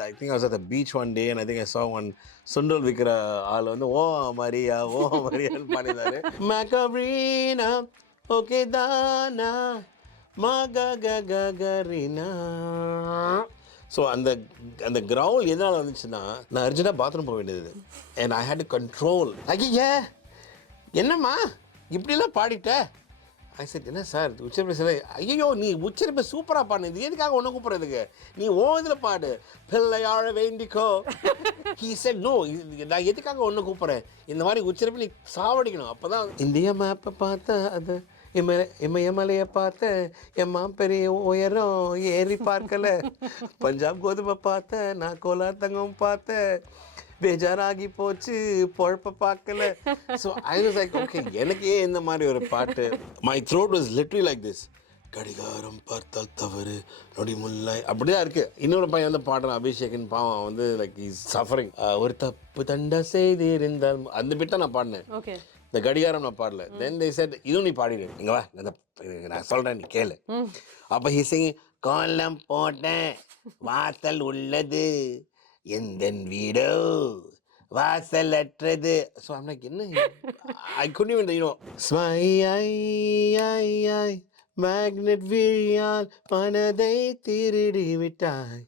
I think I was at the beach one day and I think I saw one Sundal விக்கிற ஆள் வந்து ஓ மரியான்னு பாடினாரு. Macarena, okay தானா, மககககரினா. So அந்த Graul எதனால் வந்துச்சுன்னா, நான் அர்ஜென்ட்டாக பாத்ரூம் போக வேண்டியது. and I had to control. ஐயா என்னம்மா இப்படிலாம் பாடிட்ட? I said, என்ன சார் உச்சரிப்பு சில, ஐயோ நீ உச்சரிப்பு சூப்பராக பாடு, இது எதுக்காக ஒன்று கூப்பிட்றதுக்கு, நீ இதில் பாடு, பிள்ளையாழ வேண்டிக்கோ. He said, no, நான் எதுக்காக ஒன்று கூப்பிட்றேன், இந்த மாதிரி உச்சரிப்பு நீ சாவடிக்கணும். அப்போ தான் இந்திய மேப்பை பார்த்த அது இமயமலையை பார்த்த எம்மா பெரிய உயரம் ஏறி பார்க்கல, பஞ்சாப் கோதுமை பார்த்த நான் கோலார் தங்கம் பார்த்த பேஜாராகி போச்சு பொழப்ப பார்க்கல. So I was like okay, எனக்கு ஏன் இந்த மாதிரி ஒரு பாட்டு. My throat was literally like this, கடிகாரம் பார்த்தால் தவறு நொடி முல்லை அப்படிதான் இருக்கு. இன்னொரு பையன் வந்து பாடுறான் அபிஷேகன், பாவம் வந்து லைக் இஸ் சஃபரிங். ஒரு தப்பு தண்டா செய்து இருந்தால் அந்த பிட்டை நான் பாடினேன், இந்த கடிகாரம் நான் பாடல. தென் தே செட் இதுவும் நீ பாடிடு, இங்க வா நான் சொல்றேன் நீ கேளு. அப்ப ஹி சிங், கோலம் போட்டேன் வாசல் உள்ளது எந்தன் வீடோ வாசல் அற்றது. ஸோ ஐம் லைக் என்ன, I couldn't even, you know, magnet விழியால் மனதை திருடி விட்டாய்,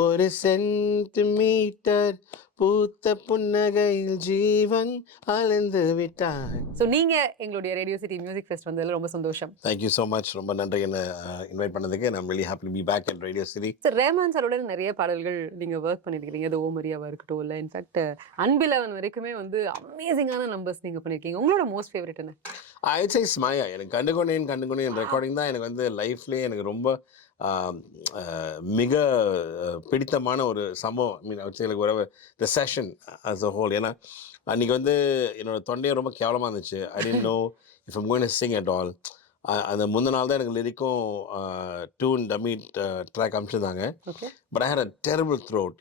ஒரு சென்டிமீட்டர் பூத்த புன்னகையில் ஜீவன் அழிந்து விட்டாய். ஸோ நீங்கள் எங்களுடைய ரேடியோ சிட்டி மியூசிக் ஃபெஸ்ட் வந்ததில் ரொம்ப சந்தோஷம். தேங்க்யூ ஸோ மச், ரொம்ப நன்றி என்ன இன்வைட் பண்ணதுக்கு. நான் really happy to be back at radio city. Sir ரேமான் சாரோட நிறைய பாடல்கள் நீங்கள் ஒர்க் பண்ணியிருக்கீங்க, அது ஓமரியாவாக இருக்கட்டும், இல்லை இன்ஃபேக்ட் அன்பிலவன் வரைக்குமே வந்து அமேசிங்கான நம்பர்ஸ் நீங்கள் பண்ணியிருக்கீங்க. உங்களோட மோஸ்ட் ஃபேவரட் என்ன? ஐட் சே ஸ்மாயா. எனக்கு கண்டுகொண்டேன் ரெக்கார்டிங் தான் எனக்கு வந்து லைஃப்லேயே எனக்கு ரொம்ப மிக பிடித்தமான ஒரு சம்பவம். ஐ மீன் அவச்சு எனக்கு ஒரு the session as a whole. ஏன்னா அன்றைக்கி வந்து என்னோடய தொண்டையை ரொம்ப கேவலமாக இருந்துச்சு. I didn't know if I'm going to sing at all. அந்த முந்தின நாள் தான் எனக்கு லிரிக்கும் டூன் டம்மி ட்ராக் அனுப்பிச்சிருந்தாங்க. But I had a terrible throat,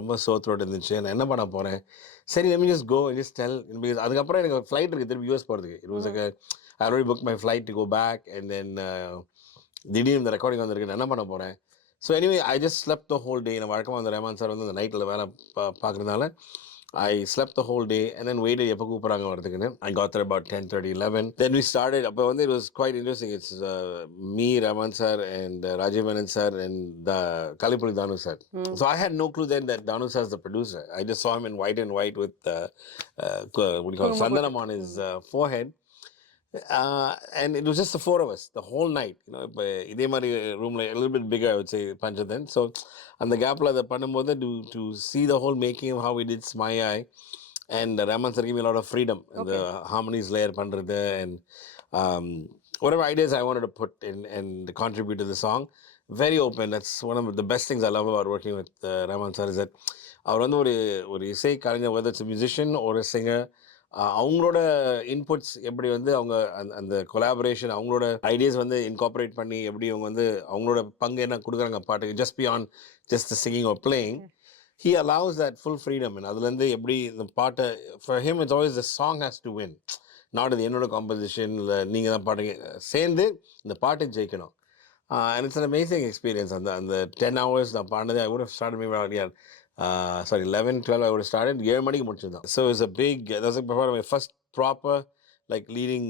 ரொம்ப சோ த்ரோட் இருந்துச்சு. நான் என்ன பண்ண போகிறேன், சரி let me just go and just tell, because அதுக்கப்புறம் எனக்கு ஃப்ளைட் இருக்குது திருப்பி யூஎஸ் போகிறதுக்கு. It was like I already book my flight to go back and then திடீர்னு இந்த ரெக்கார்டிங் வந்திருக்கு, நான் என்ன பண்ண போகிறேன். So anyway I just slept the whole day. நான் வழக்கமாக அந்த ரஹ்மான் சார் வந்து அந்த நைட்டில் வேலை பார்க்குறதுனால I slept the whole day and then waited எப்போ கூப்பிட்றாங்க வரதுக்குன்னு. I got there about 10:30, 11. Then we started. அப்போ வந்து it was quite interesting. It's me, Rahman sir and Rajiv Menon sir and the Kalipuli Danu sir. So I had no clue then that Danu sir is the producer. I just saw him in white and white with what do you call it, sandanam on his forehead. And it was just the four of us the whole night. இப்போ இதே மாதிரி ரூமில் a little bit bigger, I would say, Panchadhan. So அந்த கேப்பில் அதை பண்ணும்போது to see the whole making of how we did Smile, and Rahman sir gave me a lot of freedom. The harmonies layer பண்ணுறது and whatever ideas I wanted to put in and contribute to the song. Very open. That's one of the best things I love about working with Rahman sir, is that அவர் வந்து ஒரு இசை கலைஞர், whether it's a musician or a singer, அவங்களோட inputs எப்படி வந்து அவங்க அந்த collaboration, அவங்களோட ideas வந்து இன்கார்பரேட் பண்ணி எப்படி அவங்க வந்து அவங்களோட பங்கு என்ன கொடுக்குறாங்க பாட்டுக்கு, just beyond just singing are playing. he allows that full freedom. and அதுலேருந்து எப்படி இந்த பாட்டை, for him it's always the song has to win, not இது என்னோட காம்போசிஷன் இல்லை நீங்கள் தான் பாட்டுங்க, சேர்ந்து இந்த பாட்டை ஜெயிக்கணும். And it's an amazing experience. அந்த 10 hours நான் பாடினது, I would have started maybe around 11, 12 I would have started. 7 மணிக்கு முடிச்சிருந்தோம். So it's a big, that was like my first proper like leading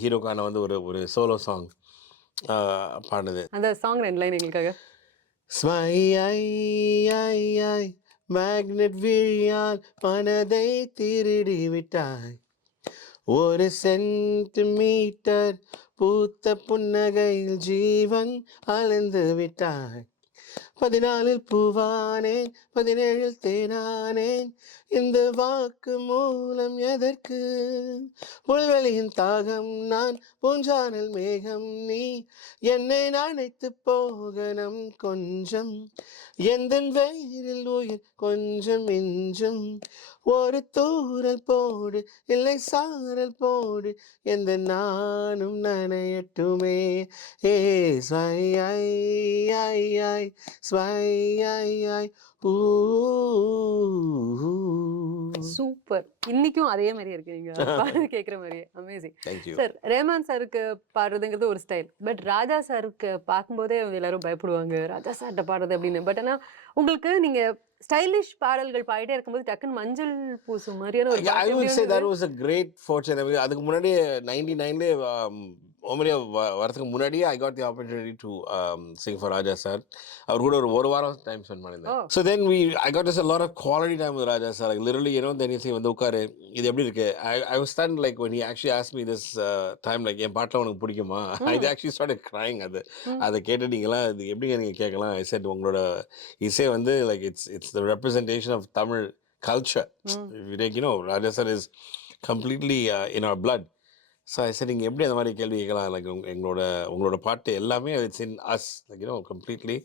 ஹீரோக்கான வந்து ஒரு சோலோ சாங் பாடினது. அந்த சாங் ரெண்டு line எங்களுக்காக. மேக்னெட் விழியால் மனதை திருடி விட்டாய், ஒரு சென்டிமீட்டர் பூத்த புன்னகையில் ஜீவன் அழிந்து விட்டாய், 14 பூவானேன் 17 தேனானேன், இந்த வாக்கு மூலம் எதற்கு, புல்வெளியின் தாகம் நான், பூஞ்சானல் மேகம் நீ, என்னை நினைத்து போகணும் கொஞ்சம், எந்தன் வெயிலில் உயிர் கொஞ்சம் இஞ்சும், ஒரு தூரல் போடு இல்லை சாரல் போடு, எந்த நானும் நனையட்டுமே, ஏ ஸ்வை, ooh. சூப்பர். இன்னைக்கும் அதே மாதிரி இருக்கு நீங்க பாடுறது கேட்குற மாதிரியே. அமேசிங். தேங்க்யூ. சார் ரேமான் சாருக்கு பாடுறதுங்கிறது ஒரு ஸ்டைல். பட் ராஜா சாருக்கு பார்க்கும்போதே எல்லாரும் பயப்படுவாங்க. ராஜா சார்ட்ட பாடுறது அப்படின்னு. பட் ஆனா உங்களுக்கு நீங்க ஸ்டைலிஷ் பாடல்கள் பாடிட்டே இருக்கும்போது டக்குன்னு மஞ்சள் பூசும் மாதிரியான ஒரு I பாட்டு would எப்படி say that வந்தது? was a great fortune. அதுக்கு முன்னாடி 99லே ஓமரியா வரதுக்கு முன்னாடியே I got the opportunity to sing for Raja sir. அவர் கூட ஒரு வாரம் டைம் ஸ்பெண்ட் பண்ணியிருந்தேன். ஓ. So then I got just a lot of quality time with Raja sir. Like literally, then he say வந்து உட்காரு இது எப்படி இருக்கு. I was stunned like when he actually asked me this time like என் பாட்டுல உனக்கு பிடிக்குமா. I actually started crying அதை கேட்டுட்டீங்களா இது எப்படிங்க நீங்க கேட்கலாம். I said உங்களோட இசை வந்து like it's the representation of Tamil culture. Like, Raja sir is completely in our blood. So I said, நீங்கள் எப்படி அந்த மாதிரி கேள்வி கேட்கலாம் லைக் உங்களோட பாட்டு எல்லாமே it's in us like completely.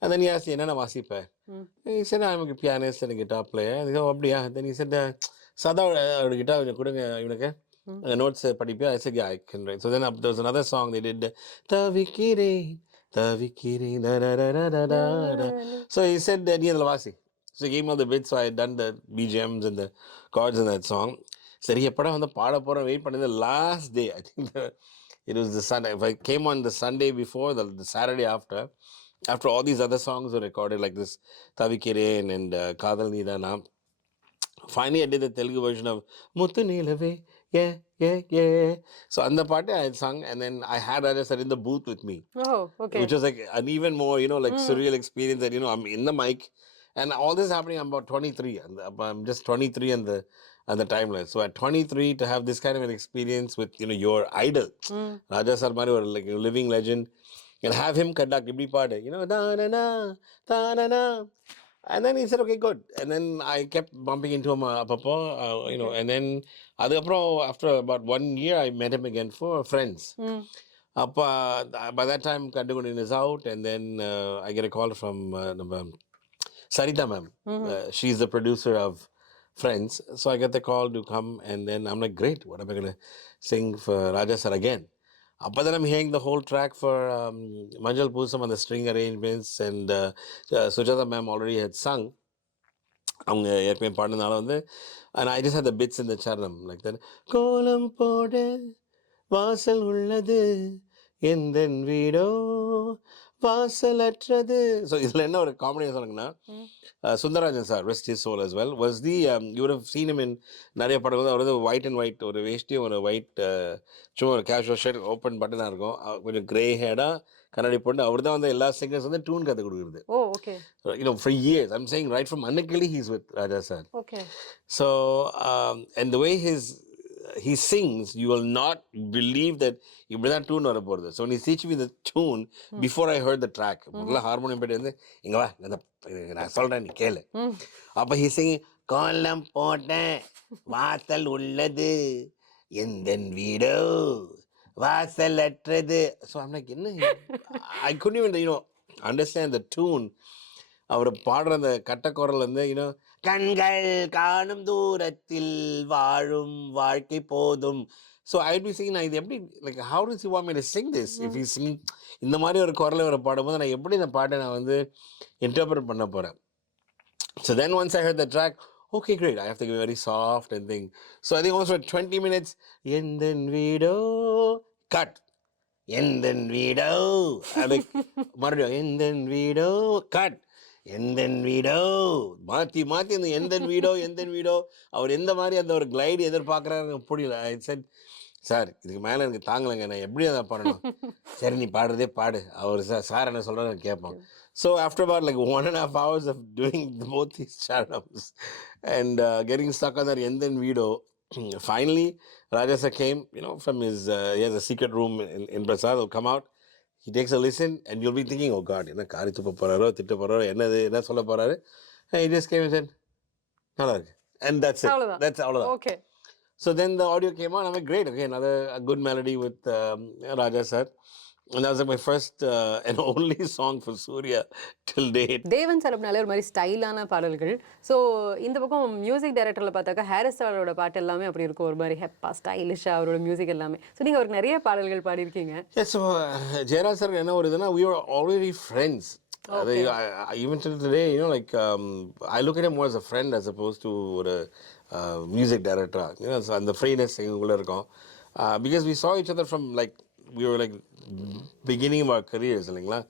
And then he asked என்னென்ன வாசிப்பேன். He said I'm a pianist and a guitar player. அப்படியா. Then he said சதா ஒரு கிட்டார் கொஞ்சம் கொடுங்க இவனுக்கு notes படிப்பியா. I said yeah I can write. So then there was another song they did தவிக்கிறேன் தவிக்கிறேன் da. So he said நீ அதில் வாசி. So he gave me all the bits, so I had done the BGMs and the chords in that song. சரி எப்படா வந்து பாட போகிறேன் வெயிட் பண்ணது last day. I think it was the Sunday. If I came on the Sunday before, the Saturday after all these other songs were recorded like this Tavikirain and Kadal Nidana. Finally I did the Telugu version of Muthu Neelave, yeah. So on the part I had sung and then I had Raja sir in the booth with me. Oh, okay. Which was like an even more, like surreal experience that, I'm in the mic and all this happening. I'm about 23 and I'm just 23 on the timeline. So at 23 to have this kind of an experience with, your idol, Raja sir mari or like a living legend, and have him conduct every part, da-na-na. And then he said, okay, good. And then I kept bumping into him, and then after about 1 year, I met him again for Friends. By that time, Kandugunin is out, and then I get a call from Sarita ma'am. She's the producer of Friends. So I get the call to come, and then I'm like, great, what am I going to sing for Raja sir again? Then I'm hearing the whole track for Manjal Poosam and the string arrangements, and Sujata ma'am already had sung. அவங்க ஏற்கனவே பாடினால வந்து and I just had the bits in the charanam like that. கோலம் போட வாசல் உள்ளது எந்தன் வீடோ வாசலற்றது. So இதில் என்ன ஒரு காமெடி சொன்னாங்கன்னா Sundararajan sir rest his soul as well was the you would have seen him in நிறைய படங்கள். அவர் வந்து ஒயிட் அண்ட் ஒயிட் ஒரு வேஷ்டியும் ஒரு ஒயிட் சும்மா ஒரு கேஷுவல் ஷர்ட் ஓப்பன் பட்டனாக இருக்கும், கொஞ்சம் கிரே ஹேடாக கண்ணாடி போட்டு அவர் தான் வந்து எல்லா சிங்கர்ஸ் வந்து டியூன் கற்றுக் கொடுக்குறது. Oh, okay. For years I'm saying right from Annakili he's with Raja sir. Okay. So and the way he sings, you will not believe that இப்படிதான் டியூன் வர போகிறது. ஸோ நீ teach me the tune before I heard the track. முதல்ல harmonium போய்ட்டு வந்து இங்கே வா நான் சொல்கிறேன் நீ கேளு. அப்போ he singing கோலம் போட்டேன் வாசல் உள்ளது எந்தன் வீடோ வாசலற்றது. ஸோ I'm like என்ன I couldn't even understand the tune. அவர் பாடுற அந்த கட்டக்குரல் வந்து கண்கள் காணும் தூரத்தில் வாழும் வாழ்க்கை போதும். ஸோ I'd be singing நான் இது எப்படி like how does he want me to sing this if he's singing இந்த மாதிரி ஒரு குரலை வர பாடும்போது நான் எப்படி இந்த பாட்டை நான் வந்து இன்டர்பிரட் பண்ண போகிறேன். So then once I heard the track, okay, great, I have to be very soft and thing. So I think almost for 20 minutes எந்தன் வீடோ cut எந்தன் வீடோ மறுபடியும் எந்தன் வீடோ cut எந்தன் வீடோ மாற்றி அந்த எந்தன் வீடோ அவர் எந்த மாதிரி அந்த ஒரு கிளைடு எதிர்பார்க்குறாரு புரியல. ஐ செட் சார் இதுக்கு மேலே எனக்கு தாங்கலைங்க, நான் எப்படி அதை பண்ணணும். சரி நீ பாடுறதே பாடு, அவர் சார் என்ன சொல்கிறாரு கேட்போம். So after about like 1.5 hours of doing both these charanams and getting stuck on that Yendan video, finally Raja sir came, from his he has a secret room in Prasad. He'll come out, he takes a listen, and you'll be thinking, oh God, என்ன காரி துப்ப போறாரோ திட்ட போறாரோ என்ன சொல்ல போறாரு. He just came and said நல்லா இருக்கு, and that's it. That's all. Okay. So then the audio came on. I'm like, great, okay, another good melody with Raja sir. And that was like my first and only song for Surya till date. தேவன் sir அப்படினாலே ஒரு மாதிரி ஸ்டைலான பாடல்கள். So இந்த பக்கம் music டைரக்டரில் பார்த்தாக்கா Harris சாரோட பாட்டு எல்லாமே அப்படி இருக்கும், ஒரு மாதிரி ஹெப்பா ஸ்டைலிஷாக அவரோட மியூசிக் எல்லாமே. ஸோ நீங்கள் அவருக்கு நிறைய பாடல்கள் பாடியிருக்கீங்க. Yes, so ஜெயராஜ் சார் என்ன ஒரு இதுனா we were already friends. அது even till today, you know, like I look at him more as a friend as opposed to ஒரு music director. You know, so அந்த ஃப்ரீனஸ் எங்களுக்குள்ள இருக்கும். Because we saw each other from like we were like beginning of our careers இல்லைங்களா.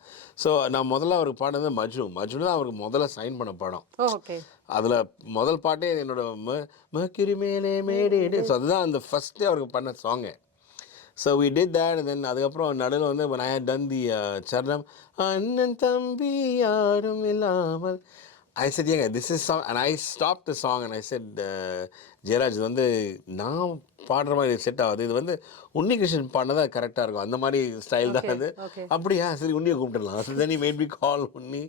So நான் முதல்ல அவருக்கு பாடினது மஜ்னு தான் அவருக்கு முதல்ல சைன் பண்ண படம். ஓகே. அதில் முதல் பாட்டே என்னோட மக்கிரி மேலே மேடேடு. ஸோ அதுதான் அந்த ஃபஸ்ட்டு அவருக்கு பண்ண song. So we did that, and then அதுக்கப்புறம் நடுவில் வந்து when I had done the சரணம் அண்ணன் தம்பி யாரும் இல்லாமல், I said, yeah, this is song, and I stopped the song and I said, Jayaraj இது வந்து நான் பாடுற மாதிரி செட் ஆகுது, இது வந்து உன்னிகிருஷ்ணன் பாடினதா கரெக்டாக இருக்கும், அந்த மாதிரி ஸ்டைல் தான் அது. அப்படியா, சரி உன்னியை கூப்பிட்டுடலாம். then he made me call Unni,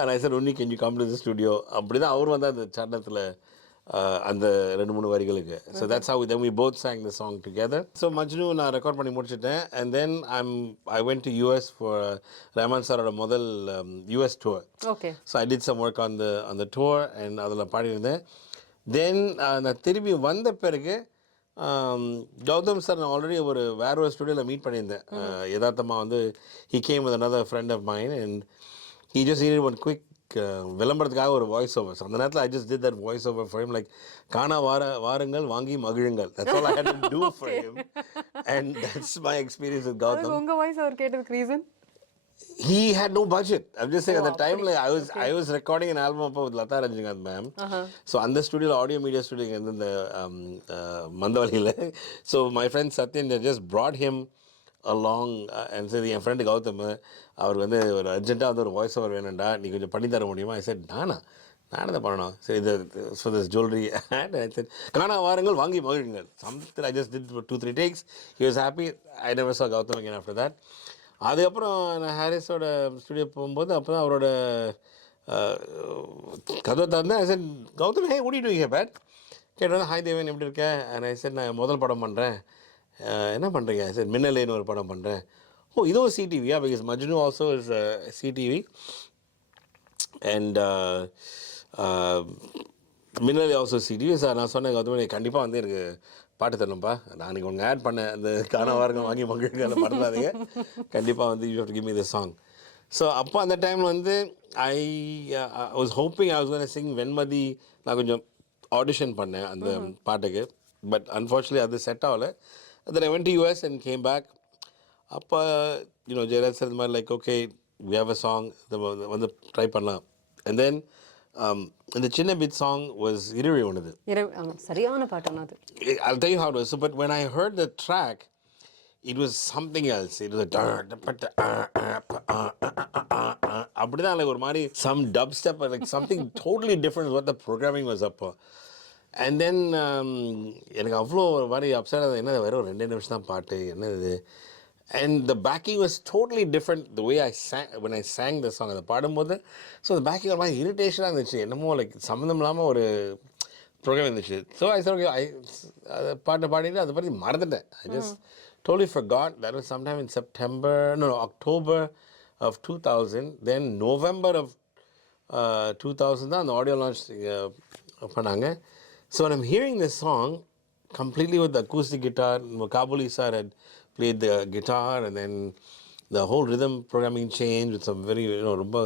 and I said, Unni can you come to the studio. அப்படி தான் அவர் வந்து அந்த சரணத்தில் அந்த 2-3 வரிகளுக்கு. So that's how then we both sang the song together. So Majnu நான் ரெக்கார்ட் பண்ணி முடிச்சிட்டேன். And then I went to US for Rahman சாரோட முதல் US tour. Okay. So I did some work on the tour and அதில் பாடியிருந்தேன். தென் நான் திரும்பி வந்த பிறகு கௌதம் சார் நான் ஆல்ரெடி வேற ஒரு ஸ்டுடியோவில் மீட் பண்ணியிருந்தேன். யதார்த்தமாக வந்து he came with another friend of mine and he just needed one quick விளம்பரத்துக்காக ஒரு வாய்ஸ் ஓவர். அந்த நேரத்தில் I just did that voice over for him, like காணா வாருங்கள் வாங்கி மகிழுங்கள். That's all I had to do for him. And that's my experience with Gautam. உங்க voice அவர் கேட்டதுக்கு reason? He had no budget. I'm just saying at the time, like I was recording an album with Lata Ranjanath ma'am. So on the studio, audio media studio in the Mandavaliல. So my friend Satyan, they just brought him along and said, என் friend Gautham அவர் வந்து ஒரு அர்ஜென்ட்டாக வந்து ஒரு voice over வேணும்டா, நீ கொஞ்சம் பண்ணி தர முடியுமா? I said, நானே தான் பண்ணணும். சரி இது for this jewelry ad. I said, காணா வாருங்கள் வாங்கி மகிழுங்கள். Something I just did for 2-3 takes. He was happy. I never saw Gautam again after that. அதுக்கப்புறம் நான் ஹாரிஸோட ஸ்டுடியோ போகும்போது அப்போ தான் அவரோட கதவை திறந்தேன். I said, Gautam, hey, what are you doing here, bad? கேட்டோன்னா, ஹாய் தேவன் எப்படி இருக்க? And I said, நான் முதல் படம் பண்ணுறேன். என்ன பண்ணுறீங்க? சரி மின்னலேன்னு ஒரு படம் பண்ணுறேன். ஓ இதுவும் சிடிவியா? Because Majnu also is CDV and Minnale also CDV. Sir நான் சொன்னேன் கௌதம் கண்டிப்பாக வந்து எனக்கு பாட்டு தரணும்ப்பா, நான் அன்றைக்கி ஒன்று ஆட் பண்ணேன் அந்த காணா வாருங்கள் வாங்கி மகிழ்ச்சியில் மறந்துடாதீங்க, கண்டிப்பாக வந்து you have to give me the song. So அப்போ அந்த டைமில் வந்து I was hoping I was gonna sing Venmathi. நான் கொஞ்சம் ஆடிஷன் பண்ணேன் அந்த பாட்டுக்கு, பட் அன்ஃபார்ச்சுனேட்லி அது செட் ஆகலை. Then I went to US and came back. அப்போ ஜெயராஜ் சார் இந்த மாதிரி like okay we have a song வந்து ட்ரை பண்ணலாம். And then இந்த சின்ன பிட் சாங் was இருவி ஒன்றுது. சரியான பாட்டு அது. I'll tell you how it was. So, but when I heard the track, it was something else. It was அப்படிதான் like ஒரு மாதிரி some dubstep, like something totally different is what the programming was அப்போ. And then எனக்கு அவ்வளோ ஒரு மாதிரி upset ஆகுது, என்ன வெறும் 2 நிமிஷம் தான் பாட்டு, என்ன இது. And the backing was totally different the way I sang when I sang the song. அதை பாடும்போது ஸோ அந்த பேக்கிங் ஒரு மாதிரி இரிட்டேஷனாக இருந்துச்சு, என்னமோ லைக் சம்மந்தம் இல்லாமல் ஒரு ப்ரோக்ராம் இருந்துச்சு. ஸோ ஐ சார் அதை பாட்டு பாடிட்டு அதை பற்றி மறந்துட்டேன். I just totally forgot. That was sometime in October of 2000. Then November of 2000 தான் அந்த ஆடியோ லான்ச் பண்ணாங்க. So when I'm hearing this song completely with the acoustic guitar, Kabuli sir had played the guitar, and then the whole rhythm programming changed with some very ரொம்ப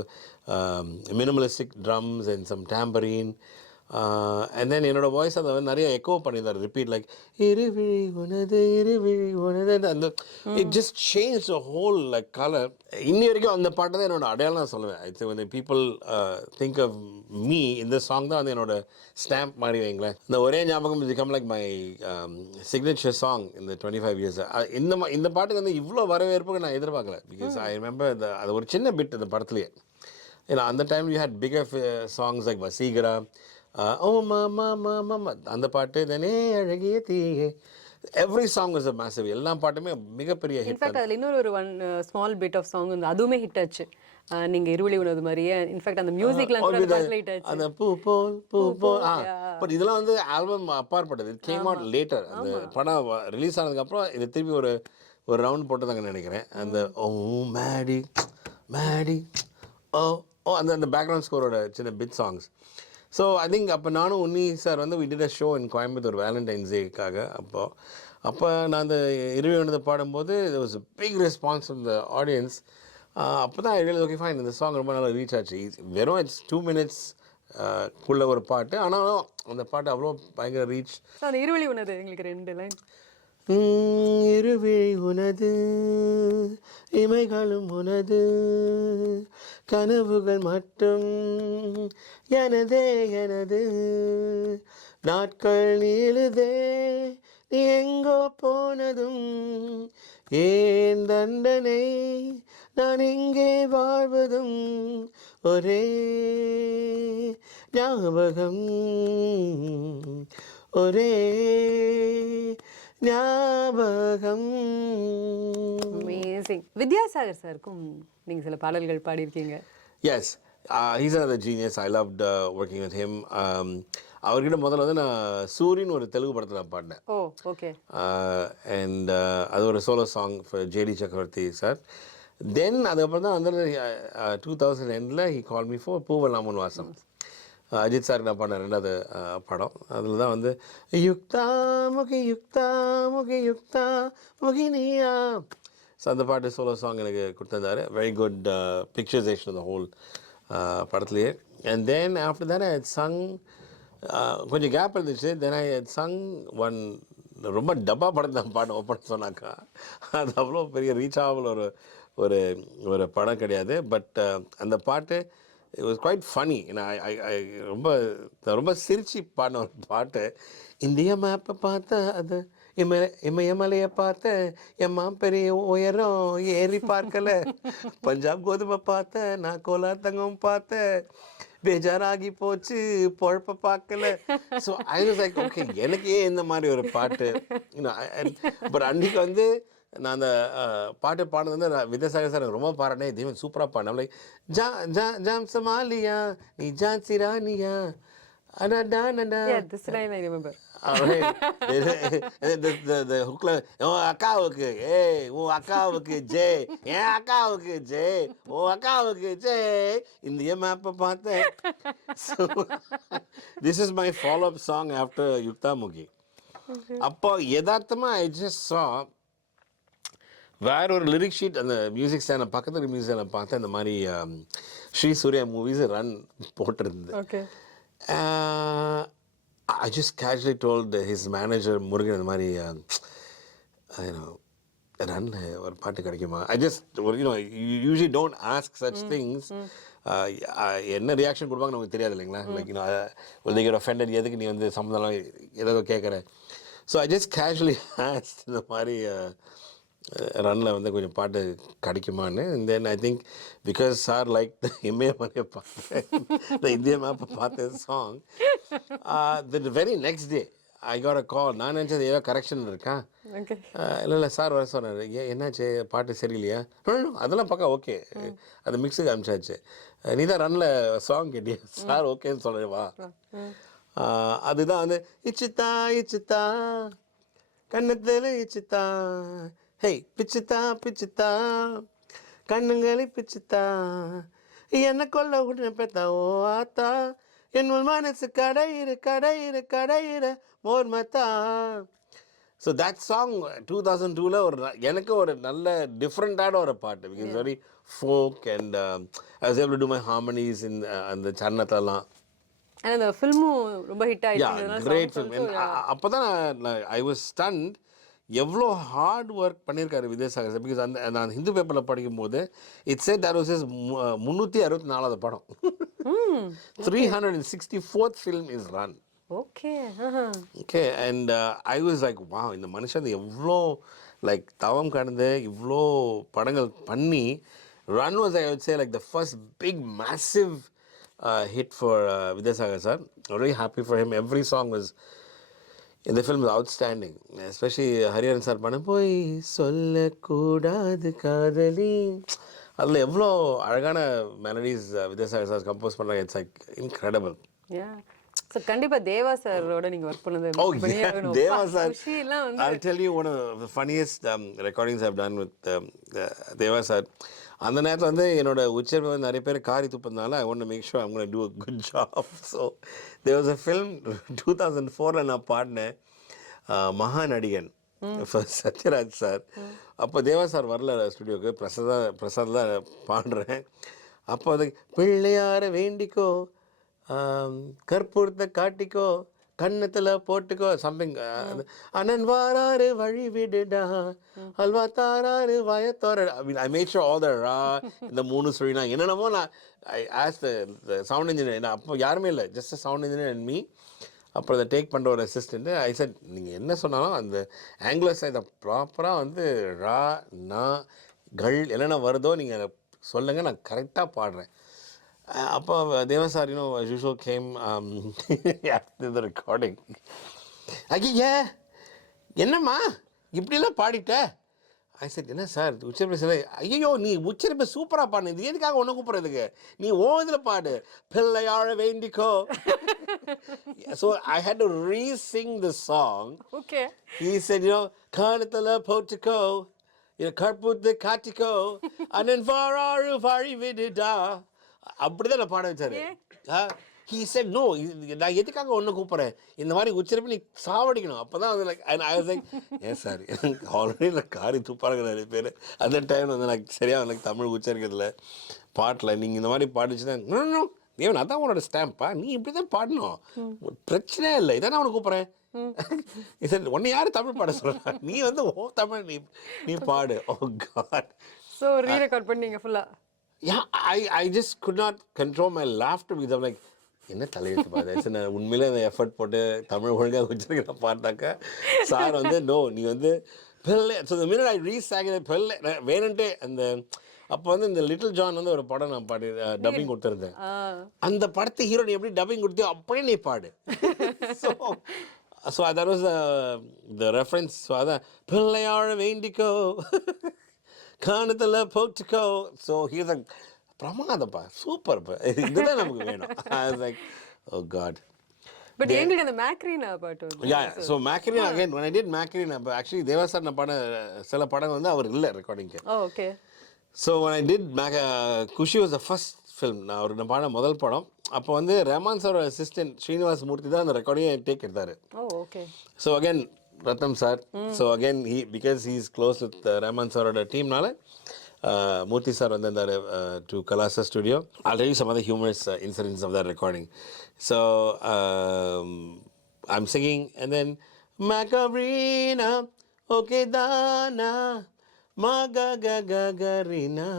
minimalistic drums and some tambourine. And then என்னோட voice அதை வந்து நிறைய echo பண்ணியிருந்தார், repeat like இருவிழி உனது இருவிழி உனது. அந்த it just change the whole like colour. இன்னி வரைக்கும் அந்த பாட்டு தான் என்னோட அடையாளம் நான் சொல்லுவேன். இட்ஸ் வந்து பீப்புள் திங்க் ஆஃப் மீ, இந்த சாங் தான் வந்து என்னோட ஸ்டாம்ப் மாதிரி வைங்களேன். இந்த ஒரே ஞாபகம் become like my signature song இந்த 25 years. இந்த பாட்டுக்கு வந்து இவ்வளோ வரவேற்புக்கு நான் எதிர்பார்க்கல. பிகாஸ் ஐ ரிமெம்பர் அது ஒரு சின்ன பிட் இந்த படத்துலேயே. ஏன்னா அந்த time you had bigger songs like Vaseegara, ஓ மாமா மாமா அந்த பாட்டு, தானே அழகிய தீயே. Every song was a massive. எல்லா பாட்டுமே மிகப்பெரிய ஹிட். இன்ஃபேக்ட் அதில் இன்னொரு ஸ்மால் பிட் ஆஃப் சாங் வந்து அதுவுமே ஹிட் ஆச்சு. நீங்க இருவிழி உணவு மாதிரியே இன்ஃபேக்ட் அந்த மியூசிக்லாம் கூட ஹிட் ஆச்சு. அந்த பூ போல் பூ போல். பட் இதெல்லாம் வந்து ஆல்பம் அப்பாற்பட்டது. It came out later. அந்த படம் ரிலீஸ் ஆனதுக்கப்புறம் இது திருப்பி ஒரு ரவுண்ட் போட்டதாங்க நினைக்கிறேன். அந்த ஓ மேடி மேடி ஓ அந்த பேக்ரவுண்ட் ஸ்கோரோட சின்ன bit songs. So I think அப்போ நானும் உன்னி சார் வந்து we did a show in Coimbatore Valentine's டேக்காக. அப்போ நான் அந்த இருவி ஒன்று பாடும்போது there was a big response from the audience. அப்போ தான் ஐ ரியலைஸ் ஓகே ஃபைன் இந்த சாங் ரொம்ப நல்லா ரீச் ஆச்சு. வெறும் இட்ஸ் 2 minutes குள்ள ஒரு பாட்டு, ஆனாலும் அந்த பாட்டு அவ்வளோ பயங்கர ரீச். அந்த இருவழி உணது எங்களுக்கு 2 லைன். இருவிழி உனது, இமைகளும் உனது, கனவுகள் மட்டும் எனதே எனது, நாட்கள் நீளுதே நீ எங்கோ போனதும், ஏன் தண்டனை நான் இங்கே வாழ்வதும், ஒரே ஞாபகம் ஒரே ஞாபகம். அமேசிங். வித்யாசாகர் சாருக்கும் நீங்க சில பாடல்கள் பாடியிருக்கீங்க. Yes, he's another genius. I loved working with him. அவர்கிட்ட முதல்ல வந்து நான் சூரின்னு ஒரு தெலுங்கு படத்தில் நான் பாடினேன். ஓ ஓகே. அண்ட் அது ஒரு சோலோ சாங் ஃபார் ஜேடி சக்கரவர்த்தி சார். தென் அதுக்கப்புறம் தான் வந்து 2010 he called me for பூவெல்லாம் வாசம். அஜித் சார் நான் பாடின 2வது படம். அதில் தான் வந்து யுக்தா முகி யுக்தா முகி யுக்தா முகினியா. ஸோ அந்த பாட்டு சோலோ சாங் எனக்கு கொடுத்துருந்தாரு. Very good picturisation of the whole படத்துலேயே. And then after that I had sung, கொஞ்சம் கேப் இருந்துச்சு. Then I had sung one ரொம்ப டப்பா படம் தான் பாட்டு ஓப்பன் சொன்னாக்கா. அது அவ்வளோ பெரிய ரீச் ஆகல ஒரு ஒரு ஒரு படம் கிடையாது. பட் அந்த பாட்டு இட் வாஸ் குவைட் ஃபனி. ரொம்ப சிரிச்சு பாடின ஒரு பாட்டு. இந்திய மேப்பை பார்த்த அது இமயமலையை பார்த்த எம்மா பெரிய உயரம் ஏறி பார்க்கல, பஞ்சாப் கோதுமை பார்த்த நான் கோலார் தங்கம் பார்த்த பேஜாராகி போச்சு பொழப்ப பார்க்கல. So I was like okay எனக்கு ஏன் இந்த மாதிரி ஒரு பாட்டு. பட் அன்றைக்கி வந்து நான் அந்த பாட்டு பாடுறது வந்து வித்யாசாகர் சார் எனக்கு ரொம்ப பாராட்டேன். தேவன் சூப்பராக பாடினேன். லைக் ஜாம் சமாலியா நீ ஜான்சி ராணியா அக்காவுக்கு உன் அக்காவுக்கு ஜே என் அக்காவுக்கு ஜே உன் அக்காவுக்கு ஜே இந்திய மேப்பை பார்த்தேன். This is my follow up song after யுக்தா முகி. அப்போ யதார்த்தமாக ஐ ஜஸ்ட் சா வேற ஒரு லிரிக் ஷீட் அந்த மியூசிக் சேனல் பக்கத்தில் மியூசிக் சேனல் பார்த்தேன். இந்த மாதிரி ஸ்ரீ சூர்யா மூவிஸ் ரன் போட்டிருந்தது. I just casually told his manager Murugan இந்த மாதிரி ரன் ஒரு பாட்டு கிடைக்குமா. I just you usually don't ask such things. என்ன ரியாக்ஷன் கொடுப்பாங்க நமக்கு தெரியாது இல்லைங்களா. லைக் they get offended, எதுக்கு நீ வந்து சம்மந்தம் ஏதோ கேட்குற. So I just casually asked இந்த மாதிரி ரன்னில் வந்து கொஞ்சம் பாட்டு கிடைக்குமான்னு. Then I think because sir like the இமயமலையை பார்த்தேன் இந்திய மேப்பை பார்த்த song. The very next day I got a call. நான் நினச்சது ஏதோ கரெக்ஷன் இருக்கா. இல்லை சார் வர சொன்னார். என்னாச்சு பாட்டு சரியில்லையா. அதெல்லாம் பக்கா ஓகே. அது மிக்ஸுக்கு அனுப்பிச்சாச்சு. நீ தான் ரன்னில் சாங் கேட்டியா. சார் ஓகேன்னு சொல்கிறேன் வா. அதுதான் வந்து இச்சுத்தா இச்சுத்தா கண்ணத்தில் இச்சுத்தா ஹே பிச்சுத்தா பிச்சுத்தா கண்ணுங்களி பிச்சுத்தா என்ன கொல்ல உடனே பெத்தா ஓ ஆத்தா என் மனசு கடையிறு கடையிறு கடையிற மோர் மத்தா. ஸோ தட் சாங் 2002 ஒரு எனக்கு ஒரு நல்ல டிஃப்ரெண்ட்டான ஒரு பாட்டு. Because very folk and I was able to do my harmonies in அந்த சரணத்தெல்லாம். அந்த ஃபில்மும் ரொம்ப ஹிட் ஆயிடுச்சு. Great film. அப்போ தான் ஐ வாஸ் ஸ்டன்ட் எவ்வளோ ஹார்ட் ஒர்க் பண்ணியிருக்காரு வித்யாசாகர் சார். பிகாஸ் அந்த நான் ஹிந்து பேப்பரில் படிக்கும் போது it's said that was his 364வது படம். 364th film is run. Okay okay. And I was like wow இந்த மனுஷன் எவ்வளோ லைக் தவம் கடந்து இவ்வளோ படங்கள் பண்ணி run was I would say like the first big massive hit for Vidyasagar sir. Very happy for him. Every song was இந்த film is outstanding. Especially Hariharan sir பண்ண போய் சொல்லக்கூடாது காதலி, அதில் எவ்வளோ அழகான மெலடிஸ் வித்யாசாகர் சார் கம்போஸ் பண்ணுறாங்க. It's like incredible. ஸோ கண்டிப்பாக தேவா சாரோட நீங்கள் ஒர்க் பண்ணது. Deva sir, I'll tell you one of the funniest recordings I've done with Deva sir. அந்த நேரத்தில் வந்து என்னோட உச்சரிப்பு வந்து நிறைய பேர் காரி துப்புறதுனால I want to make sure I'm going to do a good job. So there was a film 2004 நான் பாடினேன் மகாநடிகன். சத்யராஜ் சார். அப்போ தேவா சார் வரல ஸ்டுடியோக்கு, பிரசாத் தான் பாடுறேன். அப்போ அது பிள்ளையார வேண்டிக்கோ, கற்பூரத்தை காட்டிக்கோ, கன்னத்தில் போட்டுக்கோ, சம்திங். அண்ணன் வாராரு வழி விடுடா, அல்வா தாராரு வயத்தோர. I made sure all the raw, இந்த 3 சொல்லினா என்னென்னமோ நான் ஆஸ் த சவுண்ட் இன்ஜினியர், அப்போ யாருமே இல்லை, just sound engineer and me. அப்புறம் அதை டேக் பண்ணுற ஒரு அசிஸ்டண்ட்டு. ஐ செட் நீங்கள் என்ன சொன்னாலும் அந்த ஆங்கிலஸ் இதை ப்ராப்பராக வந்து ரா நா கள் என்னென்ன வருதோ நீங்கள் அதை சொல்லுங்கள், நான் கரெக்டாக பாடுறேன். அப்போ Deva sir usual came the recording. ஐயா என்னம்மா இப்படிலாம் பாடிட்ட? ஐ செட் என்ன சார் உச்சரிப்பு சிலை? ஐயோ நீ உச்சரிப்பு சூப்பராக பாடு, இது எதுக்காக ஒன்று கூப்பிட்றதுக்கு, நீ இதில் பாடு, பிள்ளையாழ வேண்டிக்கோ. So I had to re-sing the song. Okay. He said, காலத்தில் போட்டுக்கோ, கற்பூரத்தை காட்டிக்கோ, அண்ணன் வாராரு வழி விடுடா. அப்படிதான் நான் பாட வச்சாரு. He said no, நான் எதுக்காக ஒன்று கூப்பிட்றேன், இந்த மாதிரி உச்சரிப்பு நீ சாவடிக்கணும், அப்போ தான் வந்து லைக் ஐ வாஸ் லைக் ஏன் சார் ஆல்ரெடி நான் காரி துப்பாருங்க நிறைய பேர். அந்த டைம் வந்து நான் சரியாக எனக்கு தமிழ் உச்சரிக்கிறதுல பாட்டில் நீங்கள் இந்த மாதிரி பாடிச்சுன்னா தேவன் அதான் உன்னோட ஸ்டாம்பா, நீ இப்படி தான் பாடணும், பிரச்சனையே இல்லை, இதான் நான் உனக்கு கூப்பிட்றேன். சரி உன்னை யார் தமிழ் பாட சொல்கிறா, நீ வந்து தமிழ் நீ பாடு. ஓ காட். ஸோ ரீரெக்கார்ட் பண்ணீங்க ஃபுல்லாக? Yeah, I just could not control my laughter because I'm like, என்ன தலையெழுத்து பாரு, நான் உண்மையிலே அந்த எஃபர்ட் போட்டு தமிழ் ஒழுங்காக வச்சுருக்க பார்த்தாக்கா சார் வந்து நோ நீ வந்து பிள்ளை. ஸோ இந்த மினிட் ஐ ரீசாங் பிள்ளை வேணுன்ட்டே. அந்த அப்போ வந்து இந்த லிட்டில் ஜான் வந்து ஒரு படம் நான் பாடி டப்பிங் கொடுத்துருந்தேன். அந்த படத்தை ஹீரோ நீ எப்படி டப்பிங் கொடுத்தியோ அப்படியே நீ பாடு. So that was the reference. So அதான் பிள்ளையாழ வேண்டிக்கோ, காணத்தில் போட்டுக்கோ. ஸோ ஹீஸ் அ பிரமாதப்பா, சூப்பர்ப்பா, இதுதான் நமக்கு வேணும். Like oh God. பட் எங்களுக்கு அந்த மேக்ரீனா பாட்டு வந்து so Macarena again when I did Macarena, அப்போ ஆக்சுவலி தேவா சார் நான் பாட சில படங்கள் வந்து அவர் இல்லை ரெக்கார்டிங்க்கு. Okay. So when I did Kushi was the first film, நான் அவருக்கு நான் பாட முதல் படம். அப்போ வந்து ரஹ்மான் சாரோட அசிஸ்டன்ட் ஸ்ரீனிவாஸ் மூர்த்தி தான் அந்த ரெக்கார்டிங்கை டேக் எடுத்தார். Okay. So again Ratnam sir. So again because he is close with Rahman சாரோட டீம்னால மூர்த்தி சார் வந்து இருந்தார் to Kalasa studio. I'll tell you some other humorous incidents of that recording. So I'm singing and then Macarena, okay dana, magagarina.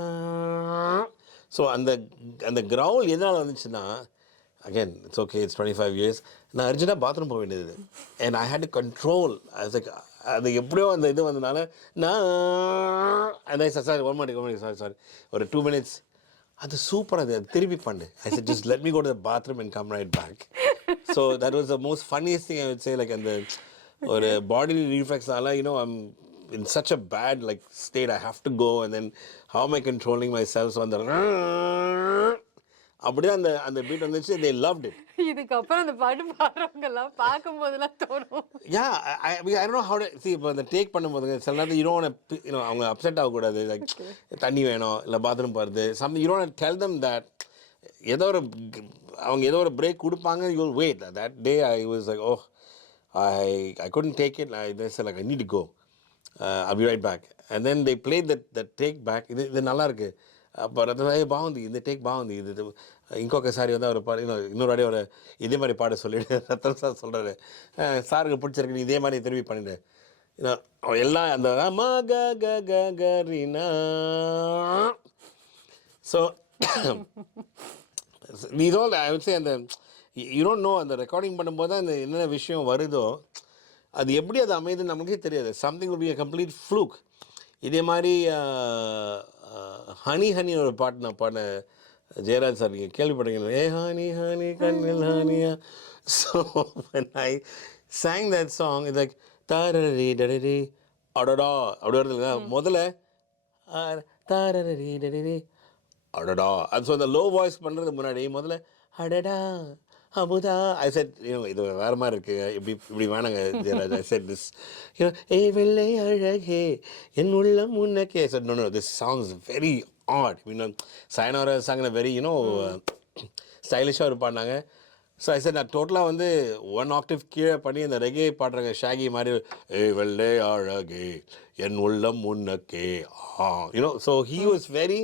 So அந்த Graul எதனால் வந்துச்சுன்னா, again it's okay, it's 25 years, நான் அர்ஜென்ட்டாக bathroom போக வேண்டியது. And I had to control. அது எப்படியோ அந்த இது வந்தனால நான் சாரி ஒன் மினிட் சாரி ஒரு 2 minutes அது சூப்பராக அது திருப்பி பண்ணு. ஐ said just let me go to the bathroom and come right back. So that was the most funniest thing I would say. Like அந்த ஒரு பாடி ரீஃப்ளெக்ஸ்னால I'm in such a bad like state, I have to go, and then how am I controlling myself? So அந்த அப்படியே அந்த beat வந்துச்சு. they loved it. இதுக்கப்புறம் அந்த பாட்டு பாடுறவங்க எல்லாம் பார்க்கும் போதெல்லாம் தோணும். Yeah, I don't know how to see. இப்போ அந்த டேக் பண்ணும்போது சில நேரத்தில் you don't want to, அவங்க அப்செட் ஆகக்கூடாது. லைக் தண்ணி வேணும் இல்லை பாத்ரூம் போகிறது something, you don't want to tell them that. அவங்க ஏதோ ஒரு பிரேக் கொடுப்பாங்க, you will wait. That day I was like, oh, I couldn't take it. I said like I need to go. I'll be right back. And then they played the take back. இது நல்லா இருக்கு. அப்போ ரத்தம் பாகுந்தி, இந்த take பாகுந்தி, இது இங்கோக்க sorry வந்து அவர் பாடு இன்னொரு வாடி ஒரு இதே மாதிரி பாட சொல்லிட்டு ரத்தம் சார் சொல்கிறாரு, சாருக்கு பிடிச்சிருக்கு, நீ இதே மாதிரி திரும்பி பண்ணிடு. எல்லாம் அந்த மகரினா. ஸோ இதோட ஐ வுட் சே அந்த யூ டோன்ட் நோ, அந்த ரெக்கார்டிங் பண்ணும்போது தான் அந்த என்னென்ன விஷயம் வருதோ அது எப்படி அது அமையுதுன்னு நமக்கே தெரியாது. Something will be a complete ஃப்ளூக். இதே மாதிரி ஹனி ஒரு பாட்டு நான் பாட ஜெயராஜ் சார், நீங்கள் கேள்விப்பட்டீங்க, ஏ ஹனி ஹனி கண்ணில் Haniya. So when I sang that song, it's like தாரரி டரி அடடா அப்படி வருது இல்லையா முதல்ல, தாரரி டரி அடடா. அது ஸோ அந்த லோ வாய்ஸ் பண்ணுறது முன்னாடி முதல்ல அடடா அமுதா. ஐ செட் இது வேறு மாதிரி இருக்குது, இப்படி வேணாங்க ஜெயராஜ். ஐ செட் திஸ் ஏ வெள்ளை அழகே என் உள்ளம் உன்னக்கே. Said no this songs very odd. Sayonara song very ஸ்டைலிஷாக ஒரு பாடினாங்க. ஸோ ஐ சார் நான் டோட்டலாக வந்து 1 ஆக்டிவ் கீழே பண்ணி அந்த ரெகே பாடுறாங்க ஷாகி மாதிரி ஏ வெள்ளை அழகே என் உள்ளம் முன்னக்கே you know so he was very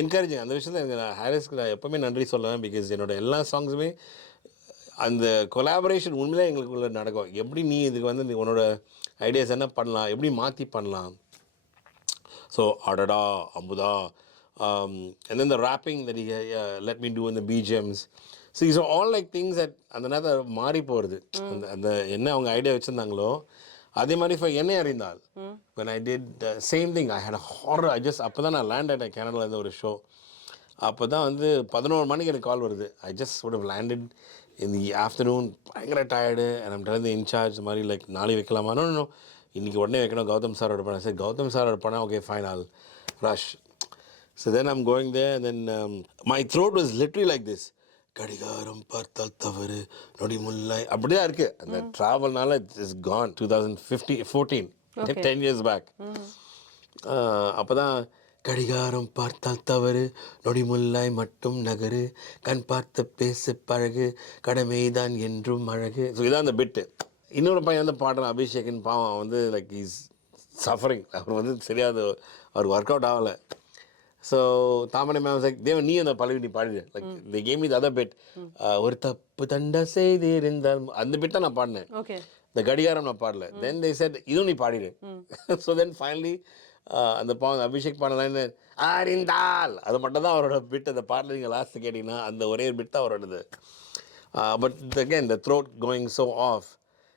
encouraging. அந்த விஷயத்தில் எனக்கு நான் ஹாரிஸ்க்கு நான் எப்போவுமே நன்றி சொல்லுவேன். பிகாஸ் என்னோட எல்லா சாங்ஸுமே அந்த கொலாபரேஷன் உண்மையிலே எங்களுக்குள்ள நடக்கும். எப்படி நீ இதுக்கு வந்து நீ உன்னோட ஐடியாஸ் என்ன பண்ணலாம், எப்படி மாற்றி பண்ணலாம். ஸோ அடடா அம்புதா and then the rapping that he let me do in the BGMs. So these are all like things that அந்த நேரத்தில் மாறி போகிறது. அந்த என்ன அவங்க ஐடியா வச்சுருந்தாங்களோ அதே மாதிரி இப்போ என்னை அறிந்தால் when I did the same thing I had a horror. I just அப்போ தான் நான் லேண்ட் ஆகிட்டேன் கேனடாவில் ஒரு ஷோ. அப்போ தான் வந்து 11 மணிக்கு எனக்கு கால் வருது. I just would have landed in the afternoon, பயங்கர tired. and I'm telling the incharge மாதிரி லைக் நாளை வைக்கலாமா, நோ இன்றைக்கி உடனே வைக்கணும், கௌதம் சாரோட படம். சரி கௌதம் சாரோட படம், okay fine, I'll rush. So then I'm going there and then my throat was literally like this. கடிகாரம் பார்த்தால் தவறு நொடி முல்லை அப்படி தான் இருக்குது. அந்த ட்ராவல்னால இட்ஸ் கான். 2014 10 years back. அப்போ தான் கடிகாரம் பார்த்தால் தவறு நொடி முல்லை மட்டும் நகரு கண் பார்த்து பேசு பழகு கடமைதான் என்றும் அழகு. ஸோ இதான் அந்த பிட்டு. இன்னொரு பையன் வந்து பாடுறான் அபிஷேகன். பாவம் வந்து லைக் இஸ் சஃபரிங். அவர் வந்து சரியாது, அவர் ஒர்க் அவுட் ஆகலை. So Thamarai ma'am like Devan நீ அந்த பழவி நீ பாடிடு. Like the game is other bit. ஒரு தப்பு தண்டா செய்து இருந்தால் அந்த பிட்டை நான் பாடினேன். இந்த கடிகாரம் நான் பாடல. தென் தே செட் இதுவும் நீ பாடிடு. ஸோ தென் ஃபைனலி அந்த அபிஷேக் பாடலான்னு அறிந்தால் அது மட்டும் தான் அவரோட பிட். அந்த பாடல நீங்கள் லாஸ்ட்டு கேட்டிங்கன்னா அந்த ஒரே பிட் தான் அவரோடது. But again the throat going so off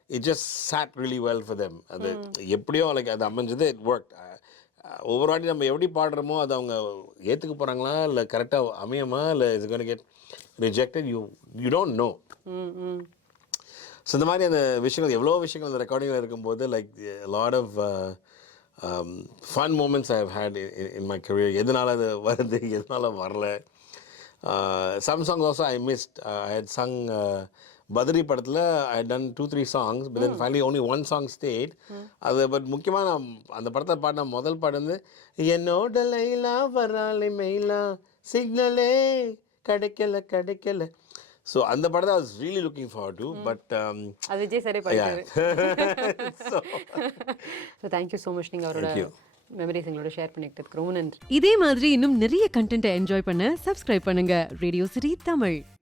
it just sat really well for them. அது எப்படியோ லைக் அது அமைஞ்சது, இட் ஒர்க். ஒவ்வொரு வாட்டி நம்ம எப்படி பாடுறோமோ அது அவங்க ஏற்றுக்க போகிறாங்களா இல்லை கரெக்டாக அமையுமா இல்லை இது going to get rejected, you don't know. So இந்த மாதிரி அந்த விஷயங்கள் எவ்வளோ விஷயங்கள் அந்த ரெக்கார்டிங்கில் இருக்கும்போது like lot of fun moments I have had in my career. எதனால் அது வருது எதனால் வரல. Some songs also I missed. I had sung Badri படத்தில் I done 2-3 songs, but then finally only one song stayed. அது பட் முக்கியமாக நான் அந்த படத்தை பாடின முதல் பாட்டு வந்து என்னோட லைலா வராலை மெயிலா சிக்னலே கிடைக்கல. ஸோ அந்த படத்தை I was really looking forward to, but அது விஜய் சரி பாடிட்டாரு. So thank you so much. நீங்கள் அவரோட மெமரிஸ் எங்களோட ஷேர் பண்ணிக்கிட்டதுக்கு ரொம்ப நன்றி. இதே மாதிரி இன்னும் நிறைய கண்டென்ட்டை என்ஜாய் பண்ண சப்ஸ்கிரைப் பண்ணுங்க ரேடியோ சிட்டி தமிழ்.